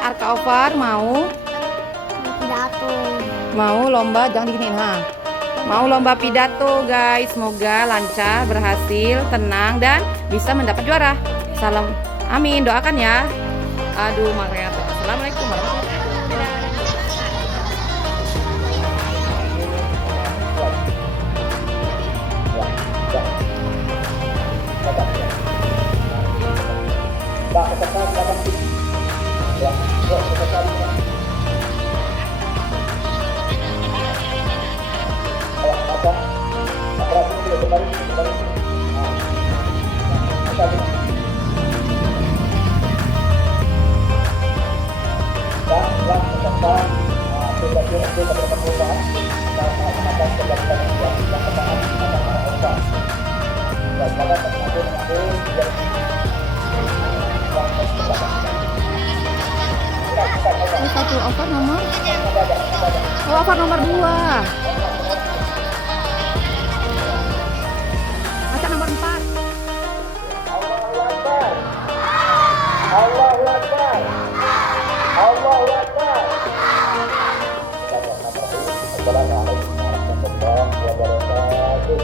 Arka Ovar mau pidato. lomba, jangan diginiin ha. Mau lomba pidato guys. Semoga lancar, berhasil, tenang dan bisa mendapat juara. Salam, amin, doakan ya. Aduh, Maria. Assalamualaikum warahmatullahi satu Ovar nomor. Oh, Ovar nomor 2. Aca nomor 4. Allahu Akbar. Allahu Akbar. Allahu Akbar.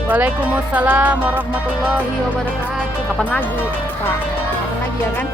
Waalaikumsalam warahmatullahi wabarakatuh. Kapan lagi, Pak? Kapan lagi ya kan?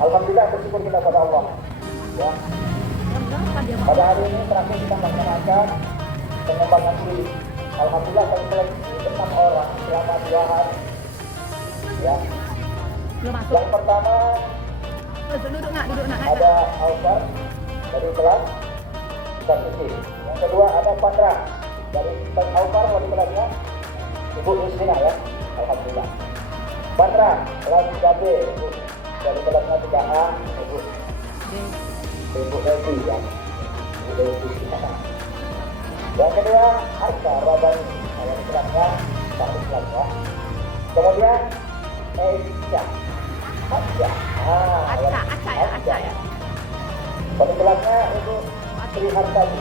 Alhamdulillah, bersyukur kita pada Allah. Ya. Pada hari ini terakhir kita melaksanakan pengembangan diri. Alhamdulillah kami seleksi 6 orang selama 2 hari. Ya. Yang pertama ada Alvar dari kelas Santiki. Yang kedua ada Pandra dari kelas Alvar dari kelasnya Ibu Rusmina ya. Alhamdulillah. Pandra kelas 3B Ibu. Dari kelasnya 3A Ibu Devi ya. Ibu Devi Simana. Yang kedua Arka Rabani dari kelasnya 1 kelas ya. Kemudian Aisyah Aca ya. Pada kelasnya itu Sri Hartani.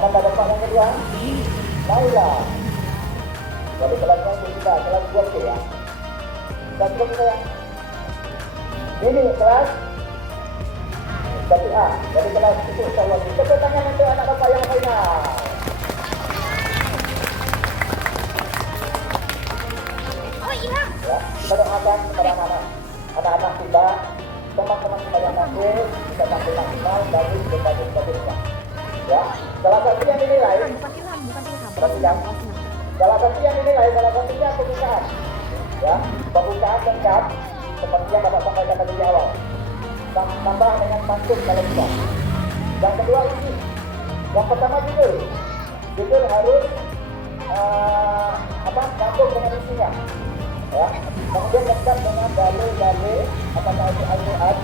Anak ada Pak yang kedua Naila. Pada kelasnya kita kelas 2C ya. Dan terus ya. Ini kelas 1A. Dari kelas itu saya tepuk tangan untuk anak bapak yang final. Ya, kita doakan kepada anak-anak kita, teman-teman kita yang masih bisa tampil maksimal bagus ya. Salah satu yang dinilai, salah satunya pembukaan, ya, pembukaan lengkap seperti yang Bapak sampaikan tadi di awal. Tambah dengan pantun kalau bisa. Yang kedua ini, yang pertama judul harus nyambung dengan isinya. Ya, kemudian lengkap dengan dalil-dalil apakah itu Al-Quran,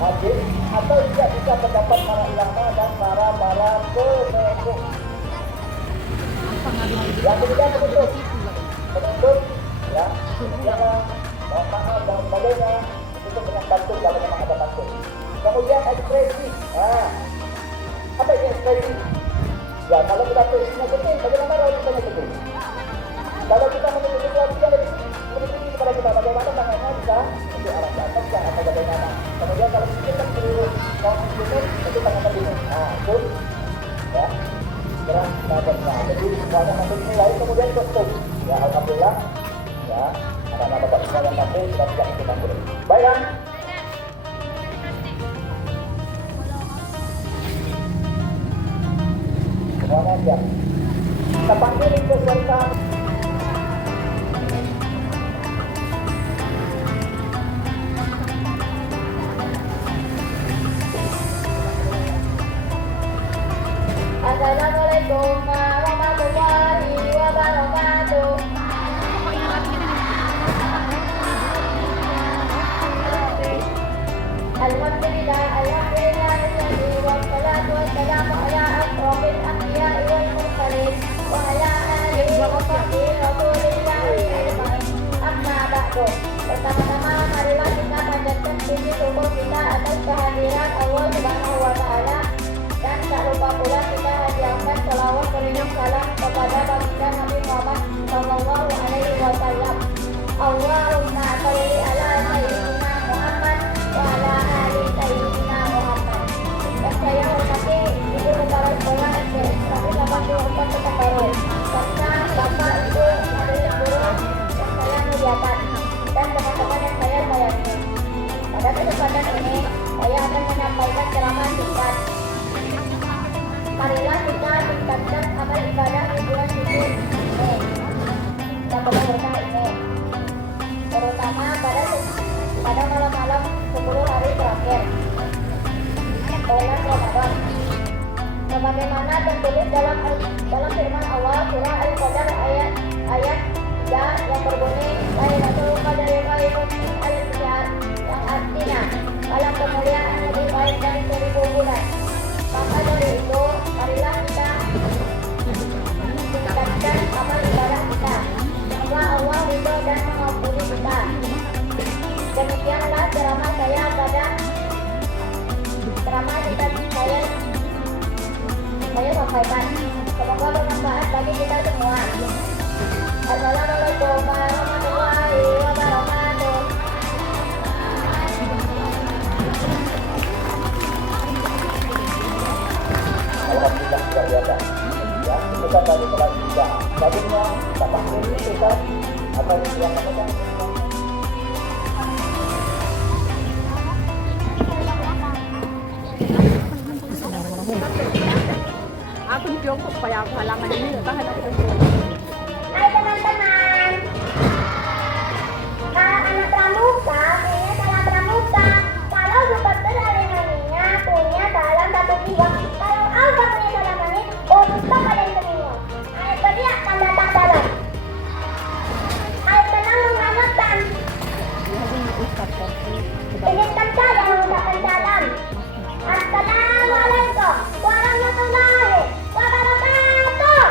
hadis atau juga bisa pendapat para ulama dan para penutup. Yang ketiga penutup, ya, jangan mohon maaf dan sebagainya itu dengan pantun kalau memang ada pantun. Kemudian ekspresi, apa itu ekspresi? Ya kalau kita ekspresinya betul, bagaimana kalau kita betul? Kalau kita menuntut sesuatu yang lebih kepada kita bagaimana tangannya bisa untuk arah ke atas atau bagaimana. Kemudian kalau kita seluruh kaum muslimin itu tangan ini. Itu ya gerak badannya. Jadi semuanya masuk nilai kemudian tutup. Ya alhamdulillah Ya, anak-anak bapak semua yang nanti sudah tidak ikutan dulu. Baik kan? Semuanya siap. Kita panggil peserta. Assalamualaikum warahmatullahi wabarakatuh. Alhamdulillah, alhamdulillah, wassalatu wassalamu ala asrofil anbiya'i wal mursalin wa ala alihi wa sahbihi rasulillahi ajma'in. Amma ba'du. Pertama-tama marilah kita panjatkan puji syukur kita atas kehadiran Allah Subhanahu wa taala. Dan tak lupa pula kita hadiahkan selawat beriring salam kepada baginda Nabi Muhammad Sallallahu Alaihi Wasallam. Allahumma sholli ala sayyidina Muhammad wa ala ali sayyidina Muhammad. Yang saya hormati Ibu Kepala Sekolah SD 184 Kota Baru, serta Bapak Ibu Majelis Guru yang saya muliakan dan teman-teman yang saya sayangi. Pada kesempatan ini saya akan menyampaikan ceramah singkat. Marilah kita tingkatkan amal ibadah di bulan suci ini yang berkah ini, terutama pada malam-malam 10 hari terakhir bulan Ramadan. Sebagaimana tertulis dalam firman Allah surah Al-Qadar ayat 3 yang berbunyi Lailatul Qadri khairun min alfi syahr, yang artinya malam kemuliaan lebih baik dari 1000 bulan. Maka dari itu, marilah kita tingkatkan amal ibadah kita. Semoga Allah ridho dan mengampuni kita. Demikianlah ceramah saya pada ceramah kita saya sampaikan. Semoga bermanfaat bagi kita semua. Assalamualaikum warahmatullahi wabarakatuh. Alhamdulillah luar biasa. Ya, kita tadi telah juga. Tadinya kita panggil kita atau yang namanya Aku di Tiongkok supaya aku halangan ini, tahan aku. Hai teman-teman. Anak pramuka punya salam pramuka. Kalau supporter Aremania punya salam satu jiwa. Kalau Alfa punya salam manis untuk kalian semua. Ayo berlihat tanda tak dalam. Ayo tenang menganggapkan. Izinkan saya mengucapkan salam. Assalamualaikum warahmatullahi wabarakatuh.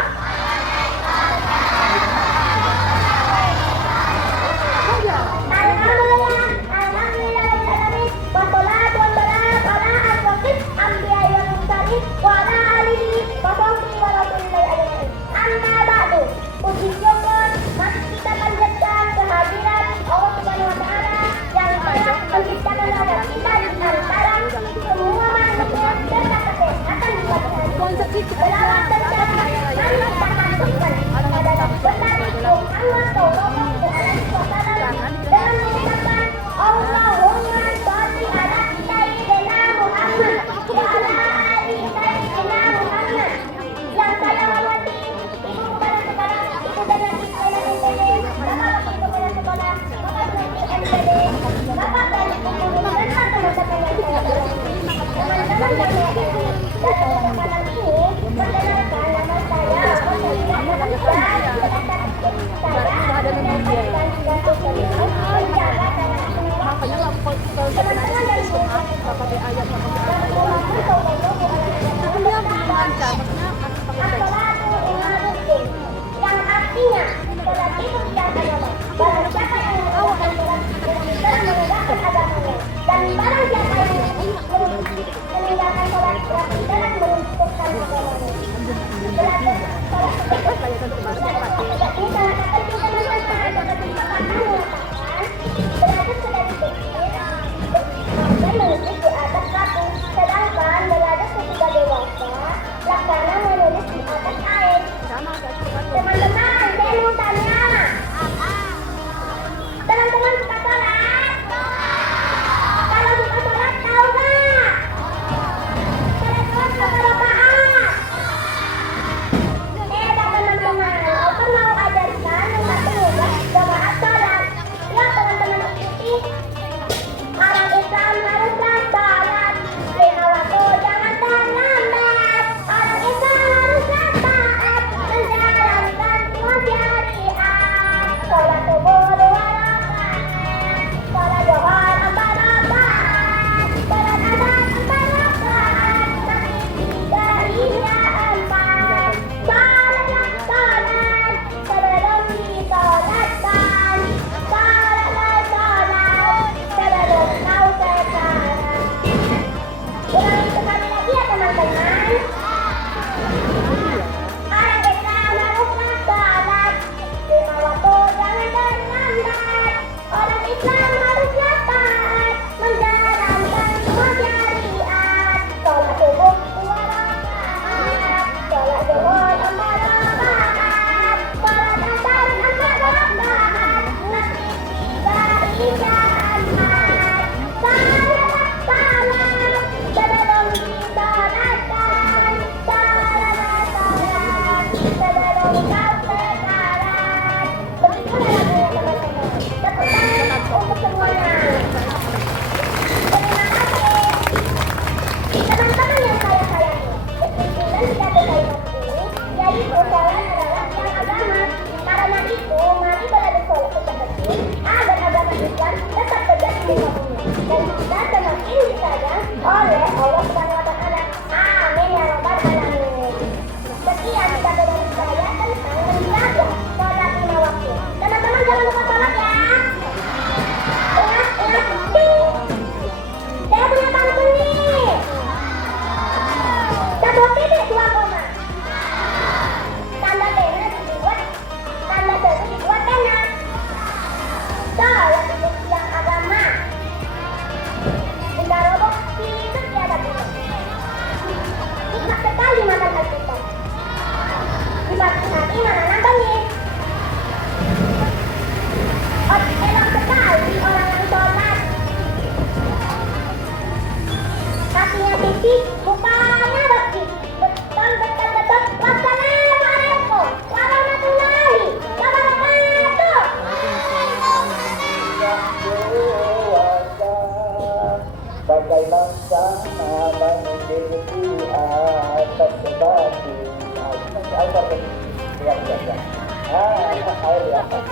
air di atas.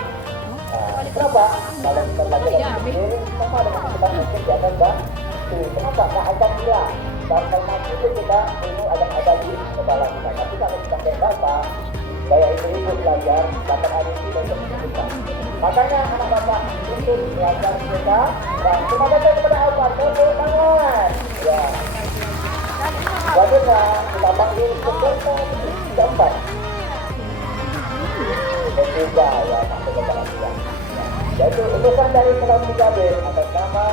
Nah, kenapa? Kalau kita belajar dari sini, sama dengan kita mungkin di atas batu. Kenapa? Nggak akan hilang. Sampai mati itu kita ilmu ada di kepala kita. Tapi kalau kita kayak bapak, kayak ibu-ibu belajar, dapat hari ini besok kita. Makanya anak bapak untuk belajar kita, dan terima kasih kepada Allah, tepuk tangan. Ya. Selanjutnya kita panggil peserta keempat. Ketiga ya, masuk ke dalam tiga. Yaitu utusan dari Salam Mujabe atas nama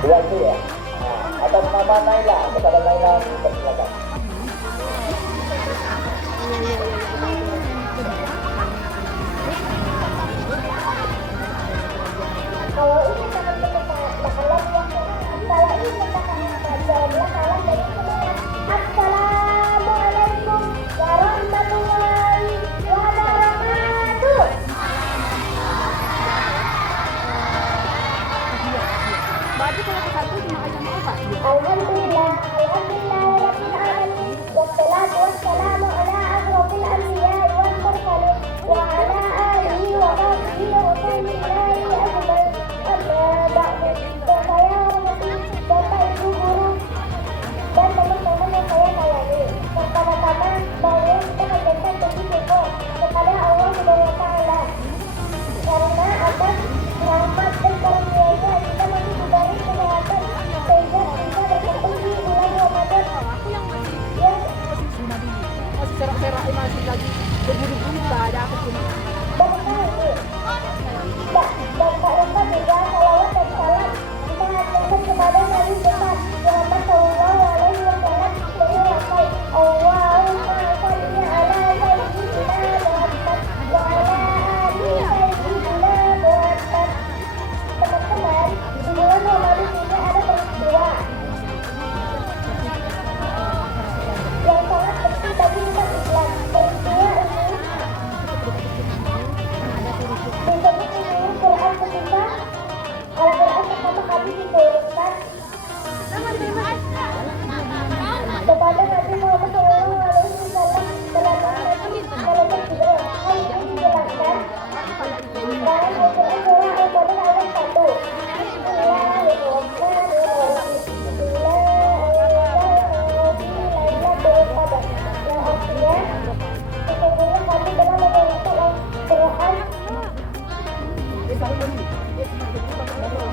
dua itu ya. Atas nama Naila, kepada Naila dipersilakan. Kalau ini teman-teman bakalan kalau ini jawablah salam dari semuanya. Assalamualaikum warahmatullahi wabarakatuh. Alhamdulillah, rabbil alamin. Wassalatu wassalamu ala asrofil anbiya'i wal mursalin wa ala alihi wa sahbihi wa sallillahi ajmain. Amma ba'du. Saya hormati Bapak Ibu guru dan teman-teman yang saya sayangi. Pertama-tama saya mengajarkan puji syukur kepada Allah Subhanahu wa taala. Karena atas rahmat dan karunia-Nya kita masih diberi kesehatan sehingga bisa berkumpul di bulan Ramadan. Masih serak-serak masih lagi berburu-buru tak ada apa pun. Dan tak lupa juga salawat dan salam kita haturkan kepada Nabi besar Muhammad Sallallahu Alaihi Wasallam dengan lafaz Allahumma sholli ala sayyidina Muhammad wa ala ali sayyidina Muhammad. Teman-teman, di bulan Ramadan ini ada peristiwa yang sangat penting bagi umat Islam. Peristiwa ini disebut ini Quran ketika Al-Quran pertama kali diturunkan kepada Nabi Muhammad SAW melalui malaikat Jibril. Hal ini dijelaskan dalam Al-Quran surah Al-Qadr ayat 1. Bismillahirrahmanirrahim. Lailatul Qadar. Yang artinya sesungguhnya kami telah menurunkan Al-Quran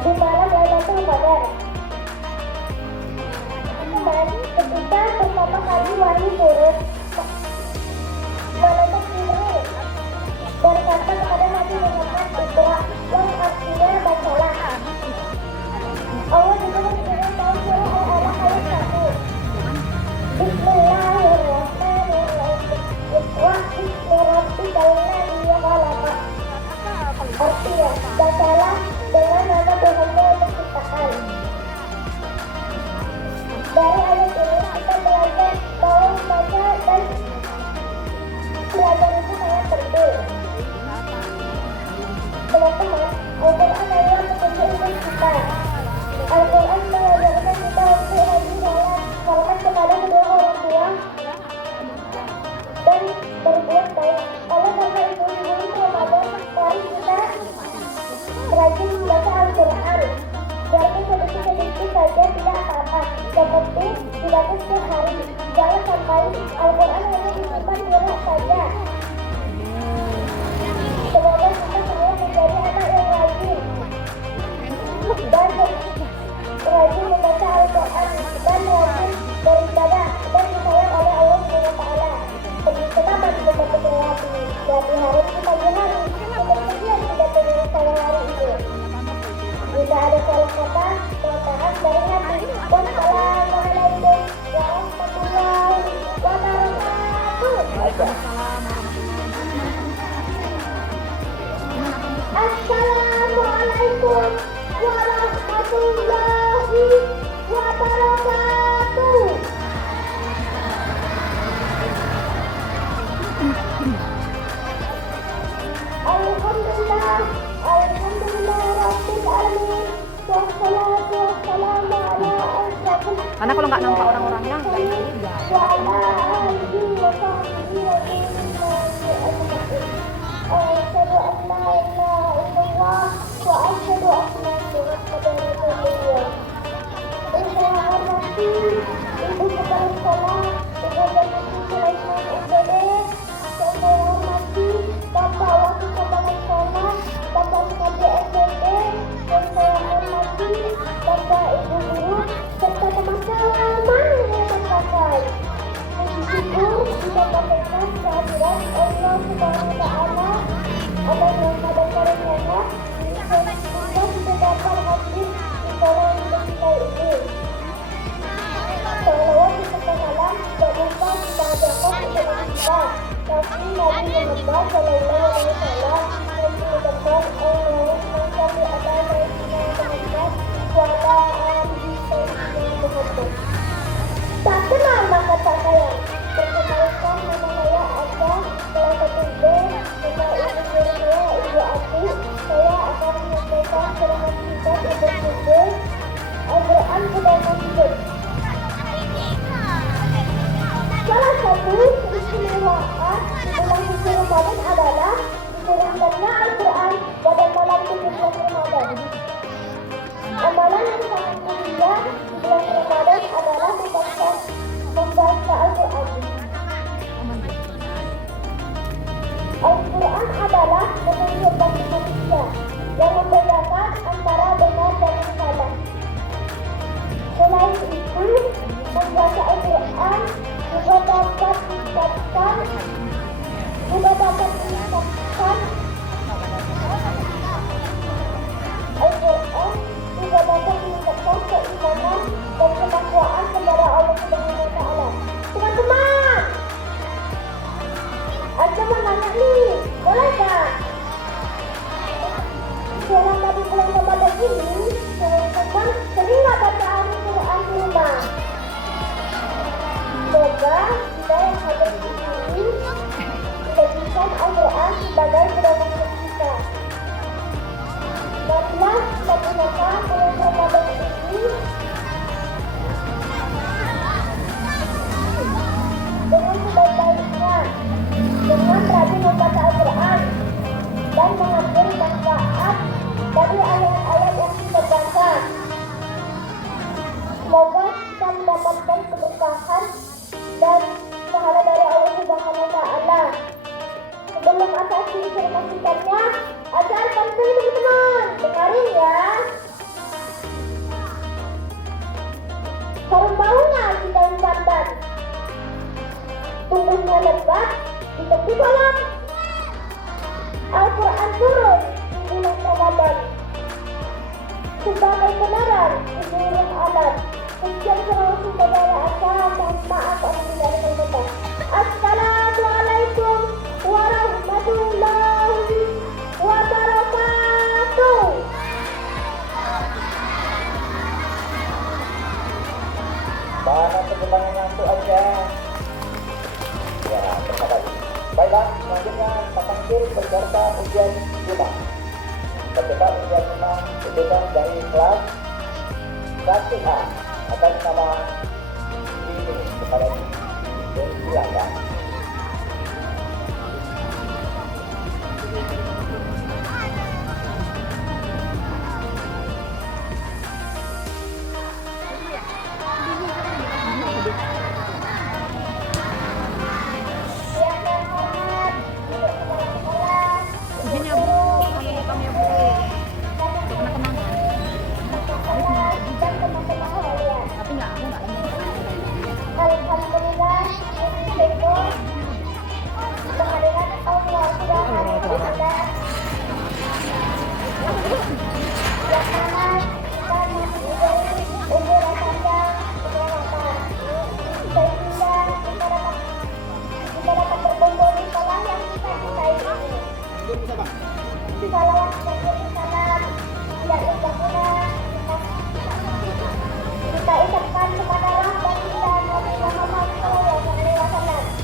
di malam Lailatul Qadar. Dan ketika pertama kali wahyu turun, malaikat Jibril berkata kepada Nabi Muhammad, Iqra, yang artinya bacalah. Allah juga memberitahu surah Al-Alaq ayat 1. Bismillahirrahmanirrahim. Iqra bismi rabbikal ladzi khalaq. Artinya, bacalah dengan nama Tuhanmu yang menciptakan. Dari ayat ini kita belajar bahwa membaca dan belajar itu sangat penting. Teman-teman, Al-Quran adalah petunjuk hidup kita. Al-Quran mengajarkan kita untuk rajin sholat, hormat kepada kedua orang tua, dan berbuat baik. Oleh karena itu, di bulan Ramadan, mari kita rajin membaca Al-Quran. Walaupun sedikit-sedikit saja tidak apa-apa. Yang penting dibaca setiap hari. Jangan sampai Al-Quran hanya disimpan di rumah saja. Semoga kita semua menjadi anak yang rajin dan rajin membaca Al-Quran dan rajin beribadah dan disayang oleh Allah SWT. Kenapa kita berhati? Jadi harus kita hari. Kemudian tidak penyelesaian hari itu. Jika ada salah kata, mohon maaf dari hati. Wassalamualaikum warahmatullahi wabarakatuh. Assalamualaikum warahmatullahi wabarakatuh. Alhamdulillah, alhamdulillah rabbil alamin. Wassalatu wassalamu ala asyrafil Karena kalau nggak nampak orang-orangnya, nggak ini. wa ala alihi wa sahbihi wa sallam. kehadiran Allah Subhanahu wa Ta'ala, ada rahmat dan karunia-Nya, sehingga kita dapat hadir di dalam hidup kita ini. Salawat serta salam tidak lupa kita ajarkan kepada kita, tapi Nabi Muhammad Sallallahu Alaihi Wasallam mengucapkan Allahumma shalli ala sayyidina Muhammad wa ala alihi sayyidina Muhammad. Tak kenal maka tak sayang. Perkenalkan nama saya Aca, kelas 1B, nama ibu guru saya Ibu Ati. Saya akan menyampaikan ceramah singkat untuk judul Al-Quran Pedoman Hidup. Salah satu keistimewaan bulan suci Ramadan adalah diturunkannya Al-Quran pada malam 17 Ramadan. Amalan yang sangat mulia di bulan Ramadan adalah membaca Al-Quran. Al-Quran adalah petunjuk bagi manusia yang membedakan antara benar dan salah. Selain itu, membaca Al-Quran juga dapat meningkatkan Al-Quran juga dapat meningkatkan keimanan dan ketakwaan kepada Allah Subhanahu wa Ta'ala. Teman-teman, Aca mau nanya nih, boleh gak? Selama di bulan Ramadan ini, teman-teman sering gak baca Al-Quran di rumah? Semoga kita yang hadir di sini menjadikan Al-Quran sebagai pedoman hidup kita. Marilah kita gunakan bulan Ramadan ini dengan sebaik-baiknya, dengan rajin membaca Al-Quran dan mengambil manfaat dari ayat-ayat yang kita baca. Semoga kita mendapatkan keberkahan dan pahala dari Allah Subhanahu wa Ta'ala. Sebelum Aca akhiri ceramah singkatnya, Aca akan teman-teman dengarin ya. Harum baunya di daun pandan, tumbuhnya lebat di tepi kolam. Al-Quran turun di bulan Ramadan sebagai penerang di seluruh alam. Sekian ceramah singkat dari Aca, mohon maaf apabila ada kesalahan. Assalamualaikum warahmatullahi wabarakatuh. Mana sebenarnya untuk aja. Ya, terima kasih. Baiklah, selanjutnya pasang kiri beserta ujian rumah. Beserta ujian rumah diberikan dari kelas 1A atas nama ini kepada silakan. Yang terhormat Ibu Kepala Sekolah, Izinnya Bu, kami Bu. kelas dan teman-teman sekalian. Tapi aku nggak ini. Alhamdulillah, bersyukur kehadiran Allah Subhanahu wa Ta'ala yang mana kita diberi umur panjang keselamatan, sehingga kita dapat berkumpul di sekolah yang kita cintai ini. Salawat dan salam tidak lupa pula kita ucapkan kepada rahmat kita Nabi Muhammad SAW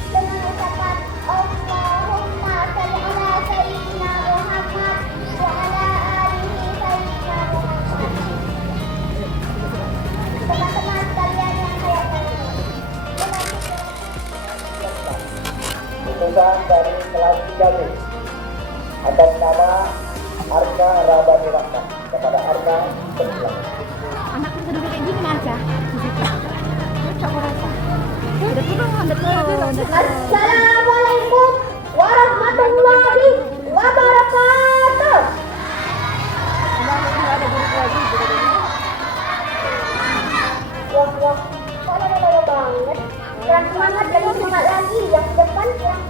dengan ucapan Allahumma shalli ala sayyidina Muhammad wa ala alihi sayyidina Muhammad. Teman-teman sekalian yang saya sayangi, Utusan dari kelas 3B atas nama Arka Rabani Rahman kepada Arka bersilakan. Anak bisa duduk kayak gini aja. Di situ. Cocok rasa. Udah turun. Assalamualaikum warahmatullahi wabarakatuh. Wah, kok lama banget. Yang semangat lagi, yang depan, yang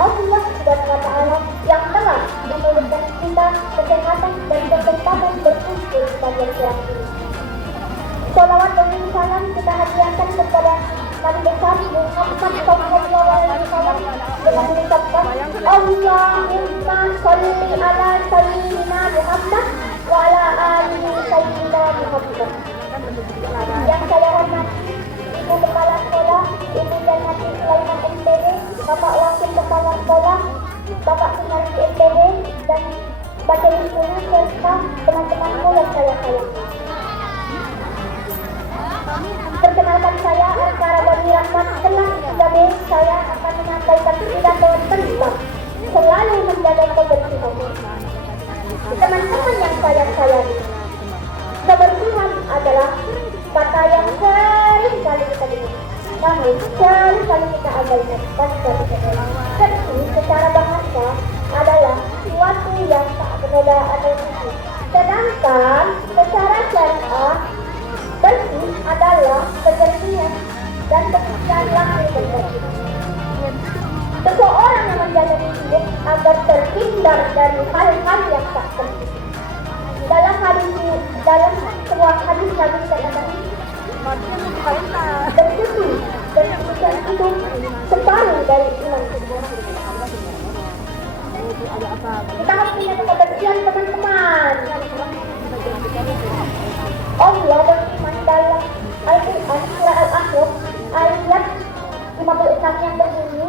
Allah Subhanahu wa Ta'ala yang telah memberikan kita kesehatan dan kesempatan berkumpul pada siang ini. Sholawat dan salam kita hadiahkan kepada Nabi besar Muhammad sallallahu alaihi wasallam dengan mengucapkan Allahumma sholli ala sayyidina Muhammad wa ala alihi sayyidina Muhammad. Yang saya hormati Ibu Kepala Sekolah, Ibu Janati Sulaiman MTD, Bapak Wakil Kepala Sekolah, Bapak Sunardi MTD, dan Majelis Guru serta teman-temanku yang saya sayangi. Perkenalkan, saya Askara Bani Rahmat, kelas 3B. Saya akan menyampaikan pidato tentang selalu menjaga kebersihan. Teman-teman yang saya sayangi, kebersihan adalah kata yang sering kali kita dengar, namun sering kali kita abaikan. Bersih secara bahasa adalah sesuatu yang tak bernada atau suci. Sedangkan secara syariah, bersih adalah kebersihan dan kebersihan lahir dan batin. Seseorang yang menjaga diri agar terhindar dari hal-hal yang tak penting. Dalam sebuah hadis Nabi katakan, bersih dan kebersihan itu separuh dari iman. Kita harus punya kebersihan, teman-teman. Allah berfirman dalam Al-Quran surah Al-A'raf ayat 56 yang berbunyi,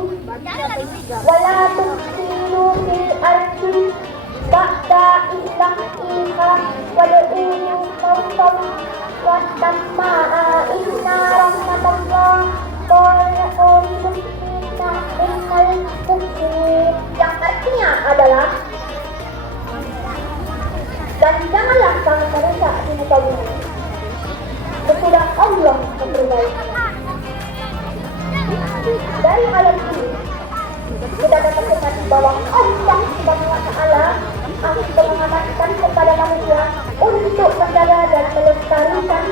wala tufsidu fil ardi ba'da islahiha wad'uhu khawfan wa tamma'a inna rahmatallah qaribun minal muhsinin. Yang artinya adalah, dan janganlah kamu merusak di muka bumi sesudah Allah memperbaiki. Dari ayat ini kita dapat lihat bahwa Allah Subhanahu wa Ta'ala akan mengamankan kepada manusia untuk menjaga dan melestarikan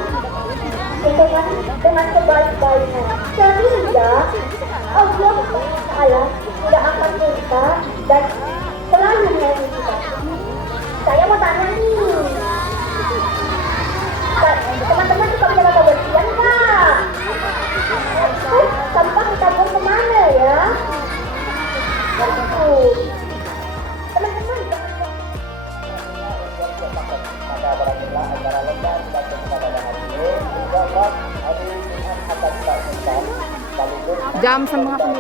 lingkungan dengan sebaik-baiknya, sehingga Allah Subhanahu wa Ta'ala tidak akan murka dan selalu menyayangi kita. Saya mau tanya nih, teman-teman suka menjaga kebersihan nggak? Sampah ditabur kemana ya? Teman-teman jam 9:30.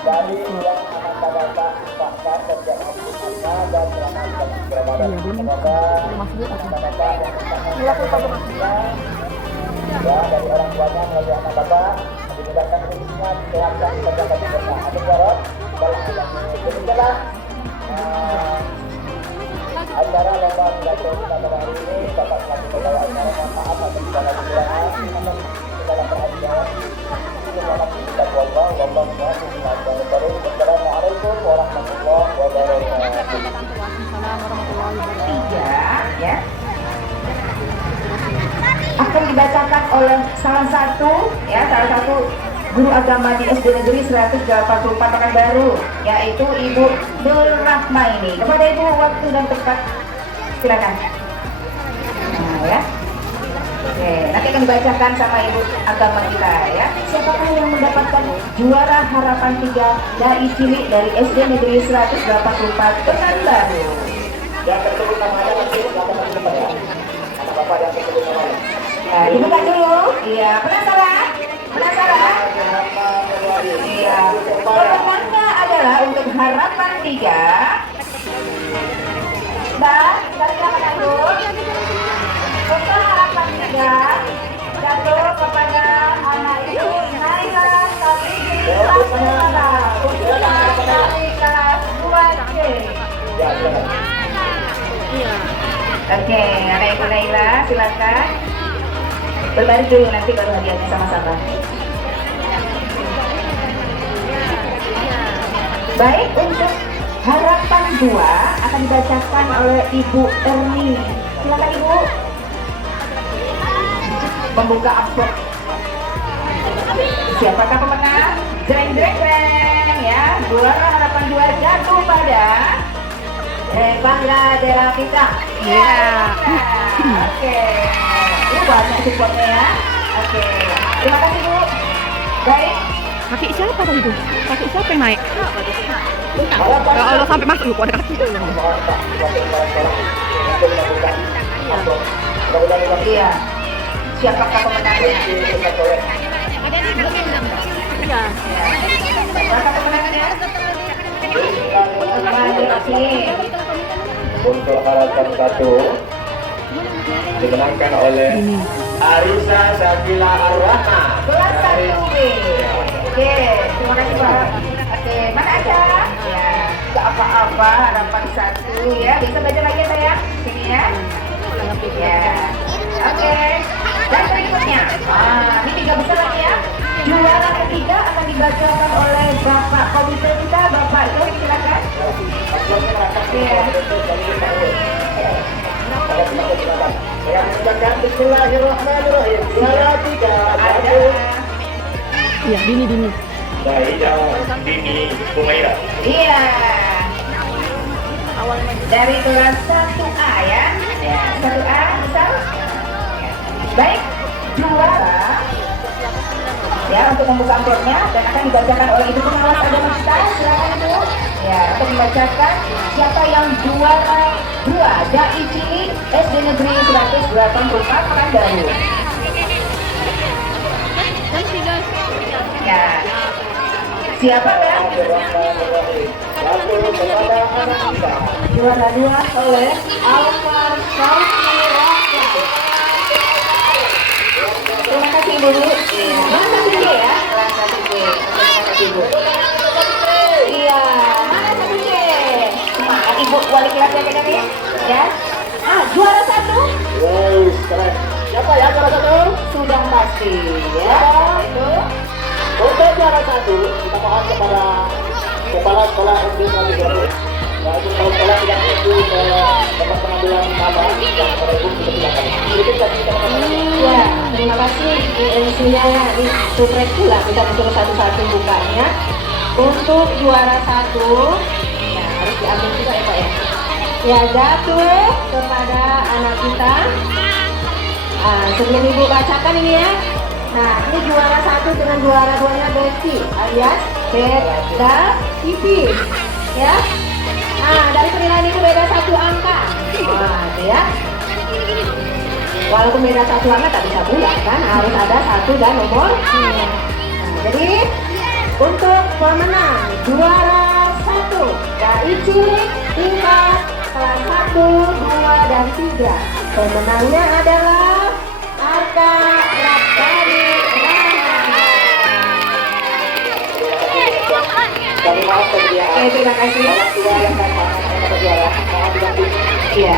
dari yang anak-anak pakar setiap hubungannya dan selama semoga ya dari orang tuanya melalui anak bapak dimudahkan rezekinya, kesehatan, kesehatan bersama. Amin ya Rabb. Demikianlah acara lomba pidato pada hari ini. Bapak selaku pembawa acara, mohon maaf atas segala kekurangan, atas segala perhatian. Wassalamualaikum warahmatullahi wabarakatuh. Ya, akan dibacakan oleh salah satu guru agama di SD Negeri 184 Pekanbaru, yaitu Ibu Nur Rahmaini. Kepada Ibu waktu dan tempat, silakan. Nah, ya. Oke, nanti akan dibacakan sama Ibu agama kita ya. Siapakah yang mendapatkan juara harapan 3 dari cilik dari SD Negeri 184 Pekanbaru? Yang tersebut namanya nanti akan teman ya. Anak bapak yang tersebut namanya. Nah, dibuka dulu. Iya, penasaran? Penasaran? Iya. Pemenangnya adalah untuk harapan 3. Mbak, dari mana dulu? Untuk harapan 3 jatuh kepada anak ibu Naila Sabri Sabara dari kelas 2C. Oke, anak ibu Naila silakan berbaris dulu, nanti baru hadiahnya sama-sama. Baik, untuk harapan 2 akan dibacakan oleh Ibu Erni. Silakan Ibu. Membuka amplop. Siapakah pemenang? Jreng jreng jreng ya. Juara harapan 2 jatuh pada Bangga Dela Fitra. Iya. Oke. Ini banyak supportnya ya. Oke. Terima kasih Bu. Baik. Kaki siapa tadi itu? Kaki siapa yang naik? Ya Allah, sampai masuk kok ada kaki. Iya. Siapakah pemenangnya? Iya. Siapakah pemenangnya? Terima kasih. Untuk harapan 1 dimenangkan oleh Arisa Sakila Arwana. Kelas 1B. Oke, terima kasih Pak. Oke, mana aja? Ya, nggak apa-apa, harapan 1 ya. Bisa belajar lagi saya. Sini ya. Ya. Oke. Dan berikutnya, ini 3 besar lagi ya. Juara ketiga akan dibacakan oleh Bapak Komite kita, Bapak itu silakan. Iya. Saya mengucapkan Bismillahirrahmanirrahim. Juara 3 Ada. Iya, Dini. Zaida Dini Humaira. Iya. Dari kelas 1A ya. Ya, 1A misal. Ya. Baik, juara ya untuk membuka amplopnya dan akan dibacakan oleh Ibu Pengawas Agama kita. Silakan Ibu. Ya, untuk membacakan siapa yang juara 2 Dai Cilik SD Negeri 184 Pekanbaru. Ya. Siapa ya? Lalu kepada anak kita. Juara 2 oleh Almar Sauti Raka. Terima kasih Ibu. Mana 1B ya? Kelas 1B. Terima kasih Ibu. Iya, mana 1B? Semangat Ibu wali kelasnya kita nih. Ya. Juara 1 Yes, keren. Siapa ya juara 1? sudah pasti ya. Itu Untuk juara 1 kita mohon kepada kepala sekolah SD 120. Nah, itu kalau sekolah tidak itu tempat pengambilan nama yang pada ibu sudah silakan. Sedikit lagi kita ya, terima kasih MC-nya di Supres pula kita disuruh satu-satu bukanya. Untuk juara 1 ya harus diambil juga ya Pak ya. Ya, jatuh kepada anak kita. Sebelum Ibu bacakan ini ya. Nah, ini juara 1 dengan juara 2-nya Besti alias Beda Tipis ya. Nah, dari penilaian itu beda 1 angka. Nah, itu ya. Walaupun beda 1 angka tak bisa bulat kan, harus ada 1 dan nomor. Nah, jadi untuk pemenang juara 1 Dai Cilik tingkat kelas 1, 2, dan 3. Pemenangnya adalah Arka Rabbani Rahman. kami mohon persediaan. Terima kasih. Orang tua yang datang kepada juara mohon didampingi. Iya.